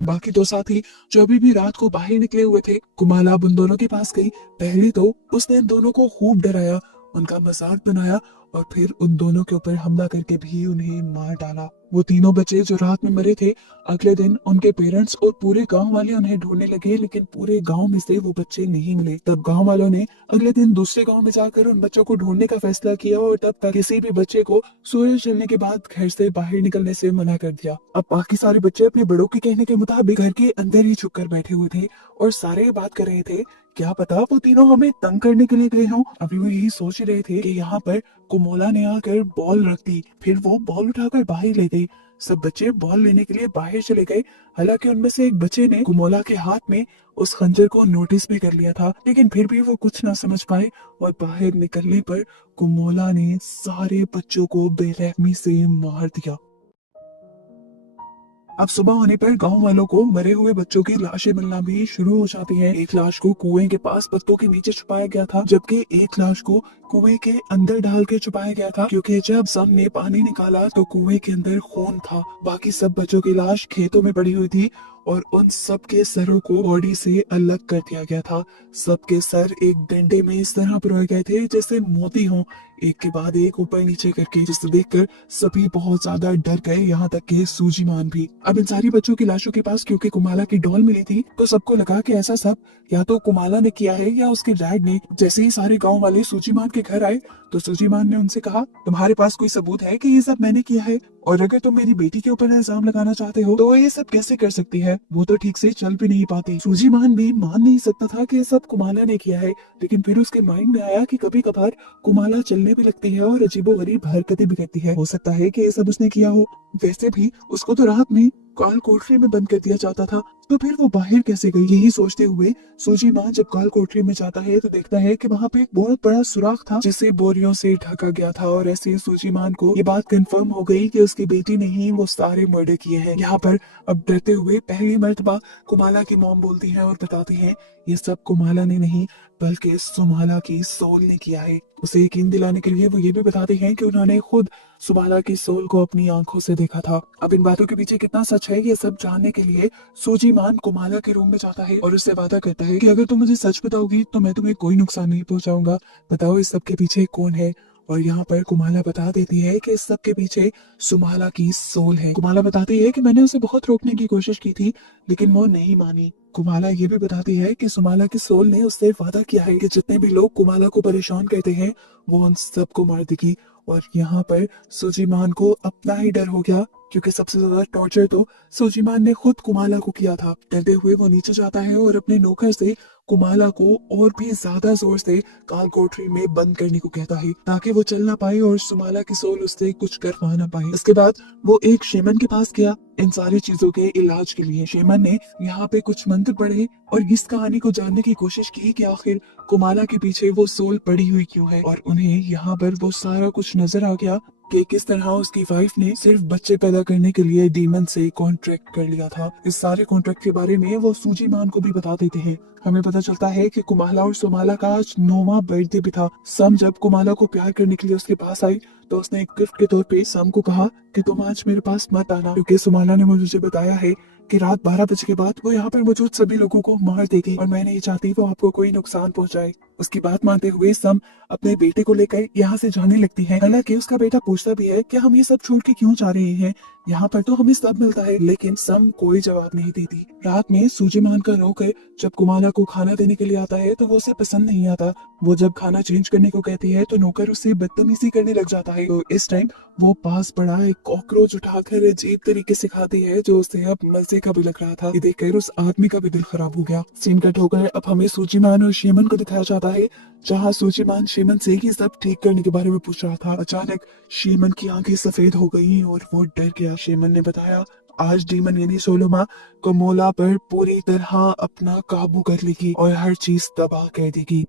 बाकी दो साथी जो अभी भी रात को बाहर निकले हुए थे, कुमाला अब उन दोनों के पास गई। पहले तो उसने इन दोनों को खूब डराया, उनका मजाक बनाया और फिर उन दोनों के ऊपर हमला करके भी उन्हें मार डाला। वो तीनों बच्चे जो रात में मरे थे, अगले दिन उनके पेरेंट्स और पूरे गांव वाले उन्हें ढूंढने लगे, लेकिन पूरे गांव में से वो बच्चे नहीं मिले। तब गांव वालों ने अगले दिन दूसरे गांव में जाकर उन बच्चों को ढूंढने का फैसला किया और तब तक किसी भी बच्चे को सूरज ढलने के बाद घर से बाहर निकलने से मना कर दिया। अब बाकी सारे बच्चे अपने बड़ों के कहने के मुताबिक घर के अंदर ही छुप कर बैठे हुए थे और सारे ये बात कर रहे थे, क्या पता वो तीनों हमें तंग करने के लिए गए हों। अभी वो यही सोच रहे थे कि यहाँ पर कुमोला ने आकर बॉल रख दी, फिर वो बॉल उठाकर बाहर ले गई। सब बच्चे बॉल लेने के लिए बाहर चले गए। हालांकि उनमें से एक बच्चे ने कुमोला के हाथ में उस खंजर को नोटिस भी कर लिया था, लेकिन फिर भी वो कुछ ना समझ पाए और बाहर निकलने पर कुमोला ने सारे बच्चों को बेरहमी से मार दिया। अब सुबह होने पर गांव वालों को मरे हुए बच्चों की लाशें मिलना भी शुरू हो जाती हैं। एक लाश को कुएं के पास पत्तों के नीचे छुपाया गया था, जबकि एक लाश को कुएं के अंदर डाल के छुपाया गया था, क्योंकि जब सबने पानी निकाला तो कुएं के अंदर खून था। बाकी सब बच्चों की लाश खेतों में पड़ी हुई थी और उन सब के सरों को बॉडी से अलग कर दिया गया था। सबके सर एक डंडे में इस तरह पिरोए गए थे जैसे मोती हों, एक के बाद एक ऊपर नीचे करके, जिसे देखकर सभी बहुत ज्यादा डर गए, यहाँ तक कि सूजीमान भी। अब इन सारी बच्चों की लाशों के पास क्योंकि कुमाला की डॉल मिली थी, तो सबको लगा कि ऐसा सब या तो कुमाला ने किया है या उसके डैड ने। जैसे ही सारे गांव वाले सूजीमान के घर आए तो सूजीमान ने उनसे कहा, तुम्हारे पास कोई सबूत है कि ये सब मैंने किया है? और अगर तुम मेरी बेटी के ऊपर इल्जाम लगाना चाहते हो तो ये सब कैसे कर सकती है? वो तो ठीक से चल भी नहीं पाती। सूजीमान भी मान नहीं सकता था कि ये सब कुमाला ने किया है, लेकिन फिर उसके माइंड में आया कि कभी कभार कुमाला चलने भी लगती है और अजीबोगरीब हरकतें भी करती है, हो सकता है कि ये सब उसने किया हो। वैसे भी उसको तो रात में काल कोठरी में बंद कर दिया जाता था, तो फिर वो बाहर कैसे गई? यही सोचते हुए सूजी माँ जब काल कोठरी में जाता है तो देखता है कि वहाँ पे एक बहुत बड़ा सुराख था जिसे बोरियों से ढका गया था। और ऐसे ही सूजी मान को ये बात कंफर्म हो गई कि उसकी बेटी ने ही वो सारे मर्डर किए हैं। यहाँ पर अब डरते हुए पहली मर्तबा कुमाला की मॉम बोलती है और बताती है, ये सब कुमाला ने नहीं बल्कि सुमाला की सोल ने किया है। उसे यकीन दिलाने के लिए वो ये भी बताते हैं कि उन्होंने खुद सुमाला की सोल को अपनी आंखों से देखा था। अब इन बातों के पीछे कितना सच है ये सब जानने के लिए सूजी मान कुमाला के रूम में जाता है और उससे वादा करता है कि अगर तुम मुझे सच बताओगी तो मैं तुम्हें कोई नुकसान नहीं पहुंचाऊंगा। बताओ इस सब के पीछे कौन है? और यहाँ पर कुमाला बता देती है कि इस सब के पीछे सुमाला की सोल है। कुमाला बताती है कि मैंने उसे बहुत रोकने की कोशिश की थी, लेकिन वो नहीं मानी। कुमाला ये भी बताती है कि सुमाला की सोल ने उससे वादा किया है कि जितने भी लोग कुमाला को परेशान करते हैं वो उन सबको मार देगी। और यहाँ पर सुजीमान को अपना ही डर हो गया, क्योंकि सबसे ज्यादा टॉर्चर तो सुजीमान ने खुद कुमाला को किया था। डरते हुए वो नीचे जाता है और अपने नौकर से कुमाला को और भी ज्यादा जोर से काल कोठरी में बंद करने को कहता है, ताकि वो चल ना पाए और सुमाला की सोल उससे कुछ करवा ना पाए। इसके बाद वो एक शेमन के पास गया इन सारी चीजों के इलाज के लिए। शेमन ने यहाँ पे कुछ मंत्र पढ़े और इस कहानी को जानने की कोशिश की कि आखिर कुमाला के पीछे वो सोल पड़ी हुई क्यों है। और उन्हें यहाँ पर वो सारा कुछ नजर आ गया कि किस तरह उसकी वाइफ ने सिर्फ बच्चे पैदा करने के लिए डीमन से कॉन्ट्रैक्ट कर लिया था। इस सारे कॉन्ट्रैक्ट के बारे में वो सूजी मान को भी बता देते हैं। हमें पता चलता है कि कुमाला और सुमाला का आज 9वां बर्थडे भी था। सम जब कुमाला को प्यार करने के लिए उसके पास आई तो उसने एक गिफ्ट के तौर पे सम को कहा कि तुम आज मेरे पास मत आना, क्योंकि सुमाला ने मुझे बताया है कि रात 12 बजे के बाद वो यहाँ पर मौजूद सभी लोगों को मार देगी और मैं नहीं चाहती वो आपको कोई नुकसान पहुंचाए। उसकी बात मानते हुए सम अपने बेटे को लेकर यहाँ से जाने लगती है। हालांकि उसका बेटा पूछता भी है कि हम ये सब छोड़ के क्यों जा रहे हैं, यहाँ पर तो हमें सब मिलता है, लेकिन सम कोई जवाब नहीं देती। रात में सूजीमान का नौकर जब कुमाला को खाना देने के लिए आता है तो वो उसे पसंद नहीं आता। वो जब खाना चेंज करने को कहती है तो नौकर उससे बदतमीजी करने लग जाता है। तो इस टाइम वो पास पड़ा एक कॉकरोच उठाकर अजीब तरीके से खाती है, जो उसे अब मजे का भी लग रहा था। ये देखकर उस आदमी का भी दिल खराब हो गया। सीन कट होकर अब हमें सूजीमान और शेमन को दिखाया जाता है, जहाँ सूजीमान शेमन से ही सब ठीक करने के बारे में पूछ रहा था। अचानक शेमन की आंखें सफेद हो गई और वो डर गया। शेमन ने बताया, आज डीमन यानी सोलोमा कमोला पर पूरी तरह अपना काबू कर लेगी और हर चीज तबाह कर देगी।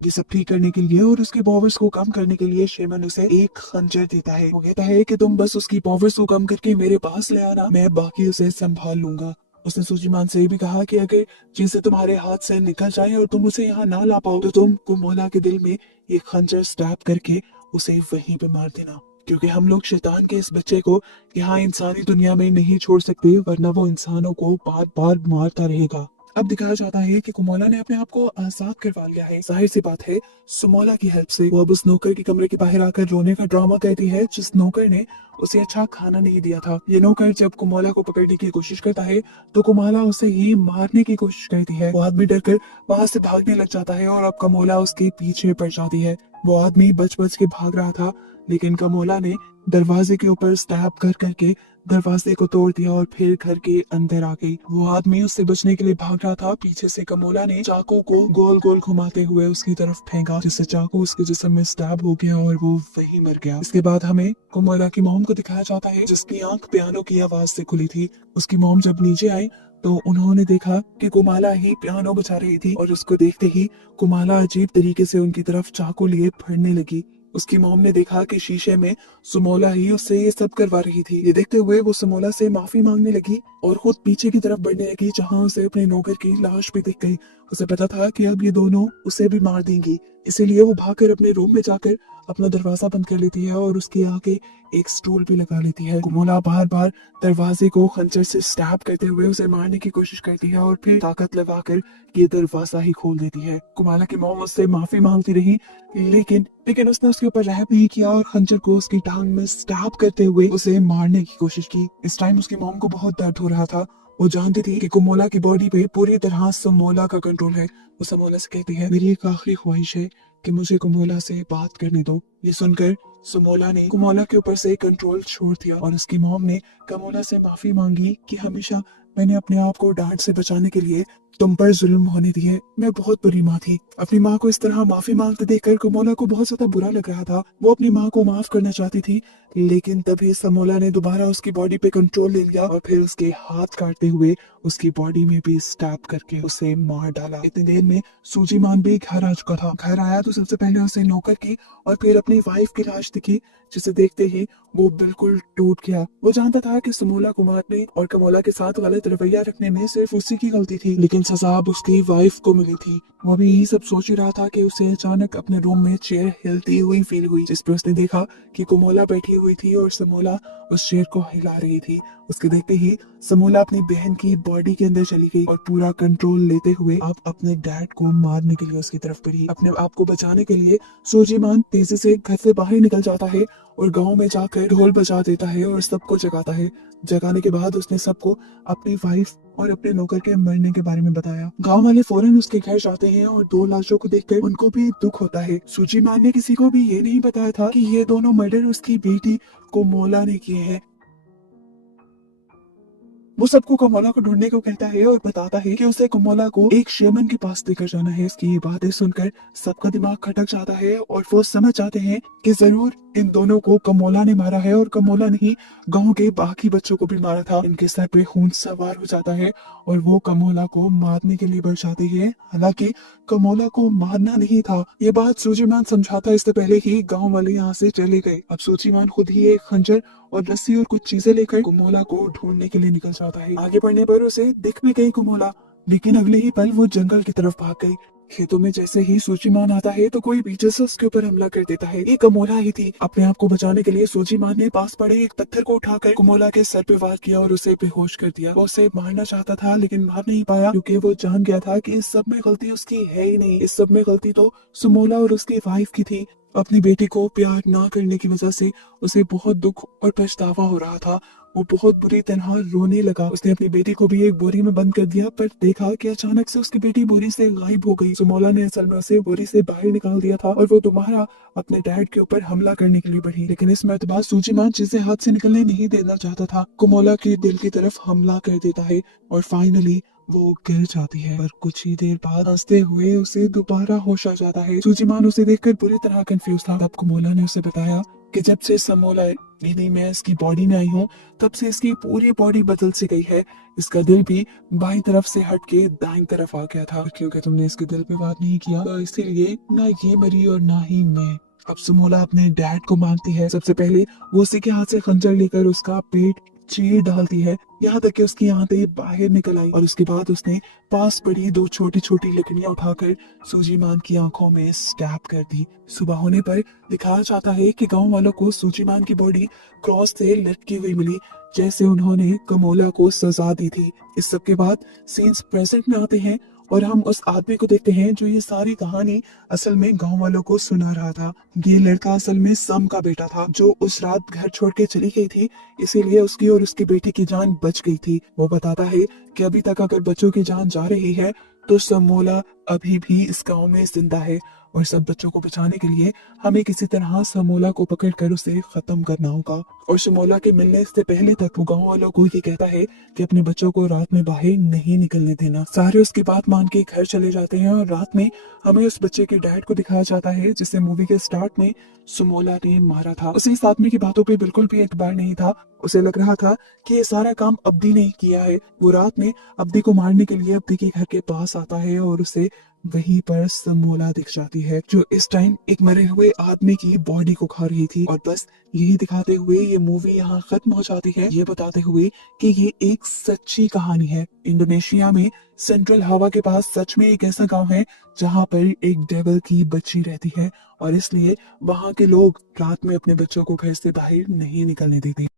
ये सब ठीक करने के लिए और उसके पावर्स को कम करने के लिए शेमन उसे एक खंजर देता है। वो कहता है कि तुम बस उसकी पावर्स को कम करके मेरे पास ले आना, मैं बाकी उसे संभाल लूंगा। उसने सूजीमान से भी कहा कि अगर चीजें तुम्हारे हाथ से निकल जाए और तुम उसे यहाँ ना ला पाओ तो तुम कुमोला के दिल में एक खंजर स्टैब करके उसे वहीं पे मार देना। क्योंकि हम लोग शैतान के इस बच्चे को यहाँ इंसानी दुनिया में नहीं छोड़ सकते, वरना वो इंसानों को बार बार मारता रहेगा। अब दिखाया जाता है कि कुमोला ने अपने आप को आजाद करवा लिया है। जाहिर सी बात है, सुमोला की हेल्प से वो अब उस नौकर के कमरे के बाहर आकर रोने का ड्रामा करती है, जिस नौकर ने उसे अच्छा खाना नहीं दिया था। ये नौकर जब कुमोला को पकड़ने की कोशिश करता है तो कुमोला उसे ही मारने की कोशिश करती है। वो आदमी डरकर वहां से भागने लग जाता है और अब कमोला उसके पीछे पड़ जाती है। वो आदमी बच बच के भाग रहा था, लेकिन कमोला ने दरवाजे के ऊपर स्टैप कर करके दरवाजे को तोड़ दिया और फिर घर के अंदर आ गई। वो आदमी उससे बचने के लिए भाग रहा था। पीछे से कमोला ने चाकू को गोल गोल घुमाते हुए उसकी तरफ फेंका, जिससे चाकू उसके जिस्म में स्टैब हो गया और वो वहीं मर गया। इसके बाद हमें कमोला की मॉम को दिखाया जाता है, जिसकी आंख पियानो की आवाज से खुली थी। उसकी मॉम जब नीचे आई तो उन्होंने देखा कि कुमाला ही पियानो बजा रही थी और उसको देखते ही कुमाला अजीब तरीके से उनकी तरफ चाकू लिए फड़ने लगी। उसकी मॉम ने देखा कि शीशे में सुमोला ही उससे ये सब करवा रही थी। ये देखते हुए वो सुमोला से माफी मांगने लगी और खुद पीछे की तरफ बढ़ने लगी, जहां उसे अपने नौकर की लाश भी दिख गई। उसे पता था कि अब ये दोनों उसे भी मार देंगी, इसीलिए वो भागकर अपने रूम में जाकर अपना दरवाजा बंद कर लेती है और उसके आगे एक स्टूल भी लगा लेती है। कुमोला बार बार दरवाजे को खंजर से स्टैब करते हुए उसे मारने की कोशिश करती है और फिर ताकत लगाकर ये दरवाजा ही खोल देती है। कुमाला की मॉम उससे माफी मांगती रही, लेकिन लेकिन उसने उसके ऊपर रहम नहीं किया और खंजर को उसकी टांग में स्टैब करते हुए उसे मारने की कोशिश की। इस टाइम उसकी मॉम को बहुत दर्द हो रहा था। वो जानती थी कि कुमोला की बॉडी पे पूरी तरह सुमोला का कंट्रोल है। वो सुमोला से कहती है, मेरी एक आखिरी ख्वाहिश है कि मुझे कुमोला से बात करने दो। ये सुनकर सुमोला ने कुमोला के ऊपर से कंट्रोल छोड़ दिया और उसकी मॉम ने कुमोला से माफी मांगी कि हमेशा मैंने अपने आप को डांट से बचाने के लिए तुम पर जुल्म होने दिए। मैं बहुत बुरी माँ थी। अपनी माँ को इस तरह माफी मांगते देखकर कुमोला को बहुत ज्यादा बुरा लग रहा था। वो अपनी माँ को माफ करना चाहती थी, लेकिन तभी समोला ने दोबारा उसकी बॉडी पे कंट्रोल ले लिया और फिर उसके हाथ काटते हुए उसकी बॉडी में भी स्टैब करके उसे मार डाला। इतनी देर में सूजीमान भी घर आ चुका था। घर आया तो सबसे पहले उसे नौकर की और फिर अपनी वाइफ की लाश दिखी, जिसे देखते ही वो बिल्कुल टूट गया। वो जानता था कि समोला को मारने और कमोला के साथ गलत रवैया रखने में सिर्फ उसी की गलती थी, लेकिन सजा अब उसकी वाइफ को मिली थी। वो भी यही सब सोच ही रहा था कि उसे अचानक अपने रूम में चेयर हिलती हुई फील हुई, जिस पर उसने देखा कि कुमोला बैठी हुई थी और समोला उस चेयर को हिला रही थी। उसके देखते ही समोला अपनी बहन की बॉडी के अंदर चली गई और पूरा कंट्रोल लेते हुए अब अपने डैड को मारने के लिए उसकी तरफ बढ़ी। अपने आप को बचाने के लिए सूजीमान तेजी से घर से बाहर निकल जाता है और गांव में जाकर ढोल बजा देता है और सबको जगाता है। जगाने के बाद उसने सबको अपनी वाइफ और अपने नौकर के मरने के बारे में बताया। गांव वाले फौरन उसके घर जाते हैं और दो लाशों को देखकर उनको भी दुख होता है। सूजीमान ने किसी को भी ये नहीं बताया था कि ये दोनों मर्डर उसकी बेटी कोमोला ने किए हैं। वो सबको कमोला को ढूंढने को कहता है और बताता है कि उसे कमोला को एक शेमन के पास लेकर जाना है। इसकी बातें सुनकर सबका दिमाग खटक जाता है और वो समझ जाते हैं कि जरूर इन दोनों को कमोला ने मारा है और कमोला ने ही गांव के बाकी बच्चों को भी मारा था। इनके सर पे खून सवार हो जाता है और वो कमोला को मारने के लिए बढ़ जाती है। हालांकि कमोला को मारना नहीं था। ये बात सूजीमान समझाता इससे पहले ही गांव वाले यहाँ से चले गए। अब सूजीमान खुद ही एक खंजर और रस्सी और कुछ चीजें लेकर कुमोला को ढूंढने के लिए निकल जाता है। आगे बढ़ने पर उसे दिख भी गई कुमोला, लेकिन अगले ही पल वो जंगल की तरफ भाग गई। खेतों में जैसे ही सूजीमान आता है तो कोई पीछे से उसके ऊपर हमला कर देता है। ये कमोला ही थी। अपने आप को बचाने के लिए सूजीमान ने पास पड़े एक पत्थर को उठाकर कुमोला के सर पे वार किया और उसे बेहोश कर दिया। वो उसे मारना चाहता था लेकिन मार नहीं पाया, क्योंकि वो जान गया था कि इस सब में गलती उसकी है ही नहीं। इस सब में गलती तो सुमोला और उसकी वाइफ की थी। अपनी बेटी को प्यार ना करने की वजह से उसे बहुत दुख और पछतावा हो रहा था। वो बहुत बुरी तरह रोने लगा। उसने अपनी बेटी को भी एक बोरी में बंद कर दिया, पर देखा कि अचानक से उसकी बेटी बोरी से गायब हो गई। सुमोला ने असल में उसे बोरी से बाहर निकाल दिया था और वो दोबारा अपने डैड के ऊपर हमला करने के लिए बढ़ी, लेकिन इस मर्तबा सूजीमान जिसे हाथ से निकलने नहीं देना चाहता था, कुमोला के दिल की तरफ हमला कर देता है और फाइनली वो गिर जाती है। पर कुछ ही देर बाद हंसते हुए उसे दोबारा होश आ जाता है। सूजीमान उसे देखकर बुरी तरह कंफ्यूज था। तब कुमोला ने उसे बताया कि जब से समोला यानी मैं इसकी बॉडी में आई हूँ, तब से इसकी पूरी बॉडी बदल से गई है। इसका दिल भी बाईं तरफ से हट के दाईं तरफ आ गया था, क्योंकि तुमने इसके दिल पे बात नहीं किया, तो इसीलिए ना ये मरी और ना ही मैं। अब समोला अपने डैड को मांगती है। सबसे पहले वो उसी के हाथ से खंजर लेकर उसका पेट चीर डालती है, यहाँ तक कि उसकी आंतें बाहर निकल आई और उसके बाद उसने पास पड़ी दो छोटी छोटी लकड़ियां उठाकर सूजीमान की आंखों में स्टैब कर दी। सुबह होने पर दिखाया जाता है कि गांव वालों को सूजीमान की बॉडी क्रॉस से लटकी हुई मिली, जैसे उन्होंने कमोला को सजा दी थी। इस सब के बाद सीन्स प्रेजेंट में आते हैं और हम उस आदमी को देखते हैं जो ये सारी कहानी असल में गांव वालों को सुना रहा था। ये लड़का असल में सम का बेटा था जो उस रात घर छोड़ के चली गई थी, इसीलिए उसकी और उसकी बेटी की जान बच गई थी। वो बताता है कि अभी तक अगर बच्चों की जान जा रही है तो समोला अभी भी इस गांव में जिंदा है और सब बच्चों को बचाने के लिए हमें किसी तरह समोला को पकड़कर उसे खत्म करना होगा। और समोला के मिलने से पहले तक वो गांव वालों को ये कहता है कि अपने बच्चों को रात में बाहर नहीं निकलने देना। सारे उसकी बात मान के घर चले जाते हैं और रात में हमें उस बच्चे के डैड को दिखाया जाता है जिसे मूवी के स्टार्ट में सुमोला ने मारा था। उसे इस आदमी की बातों पे बिल्कुल भी एतबार नहीं था। उसे लग रहा था कि ये सारा काम अब्दी ने ही किया है। वो रात में अब्दी को मारने के लिए अब्दी के घर के पास आता है और उसे वहीं पर समोला दिख जाती है जो इस टाइम एक मरे हुए आदमी की बॉडी को खा रही थी। और बस यही दिखाते हुए ये मूवी यहाँ खत्म हो जाती है, ये बताते हुए कि ये एक सच्ची कहानी है। इंडोनेशिया में सेंट्रल हवा के पास सच में एक ऐसा गांव है जहाँ पर एक डेविल की बच्ची रहती है और इसलिए वहां के लोग रात में अपने बच्चों को घर से बाहर नहीं निकलने देते।